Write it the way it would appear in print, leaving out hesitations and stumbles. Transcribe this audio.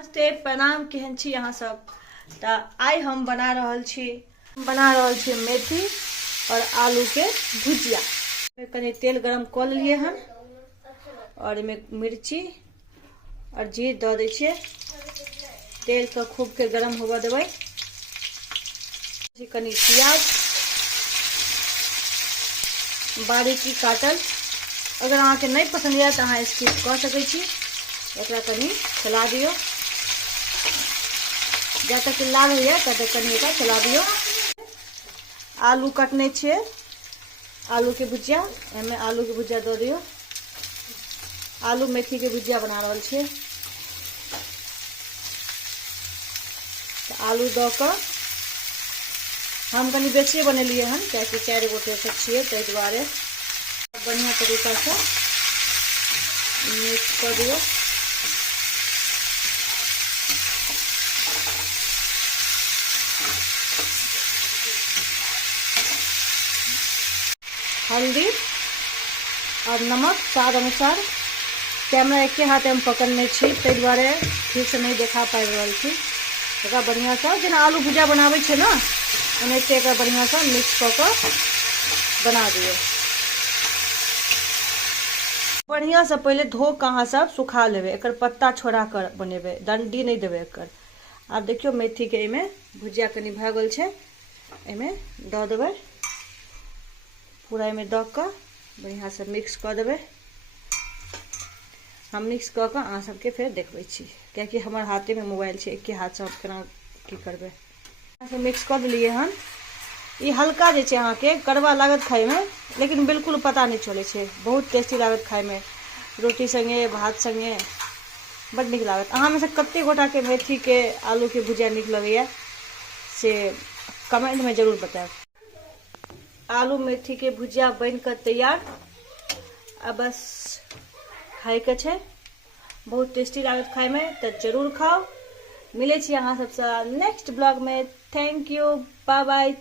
नमस्ते प्रणाम, केहन छी अहाँ सब। तो आई हम बना रहल छी मेथी और आलू के भुजिया। कनी तेल गरम कर लिए हन और इमे मिर्ची और जीर दे दै छियै। तेल के खूब के गरम होबे देबै। कनी प्याज बारीकी काटल, अगर अहाँ के नहीं पसंद है तो अहाँ स्किप कर सकै छी। एकरा कनी चला दियो, जब तक लाल हो जाए तब तक कनी एकरा चला दियो। आलू कटने छे, आलू के भुजिया, एमे आलू के भुजिया दे दियो। आलू मेथी के भुजिया बना रहल छे। तो आलू द के हम कनी बेसिए बनेलिए हन, क्या 4 गोटे से छिए, ताहि दुआरे बढ़िया तरीका से मिक्स कर दियो। हल्दी और नमक स्वाद अनुसार। कैमरा एक हाथ में पकड़ने छी, ताहि दुआरे ठीक से नहीं देखा पाबि रहल छी। एकरा बढ़िया से जेना आलू भुजिया बनाबै छै ना, ओनाहिते एकरा बढ़िया से मिक्स कऽ के बना दियो। बढ़िया से पहले धो के अहाँ सब सुखा लेबै, एकर पत्ता छोड़ा कर बनेबै, डंडी नहीं देबै एकर। आब देखियो मेथी के एमे भुजिया कनी भए गेल छै, एमे दऽ देबै। पूरा एमे दऽ के बढ़िया से मिक्स कर देबै। हम मिक्स कऽ के अहाँ सबके फेर देखबै छी, कियाकि हमर हाथे में मोबाइल छै, एक हाथ से केना की करबै। मिक्स कर दिलिए हन। ई हल्का जे छै अहाँ के कड़वा लागत खाए में, लेकिन बिल्कुल पता नहीं चले छै। बहुत टेस्टी लागत खाए में, रोटी संगे भात संगे बड़ नीक लागत। अहाँ में से कते गोटा के मेथी के आलू के भुजिया नीक लगैया से कमेंट में जरूर बताएब। आलू मेथी के भुजिया बन कर तैयार। अब बस खाए के छै। बहुत टेस्टी लागत खाए में, तो जरूर खाओ। मिले छी अहाँ सबसे नेक्स्ट ब्लॉग में। Thank you, bye bye.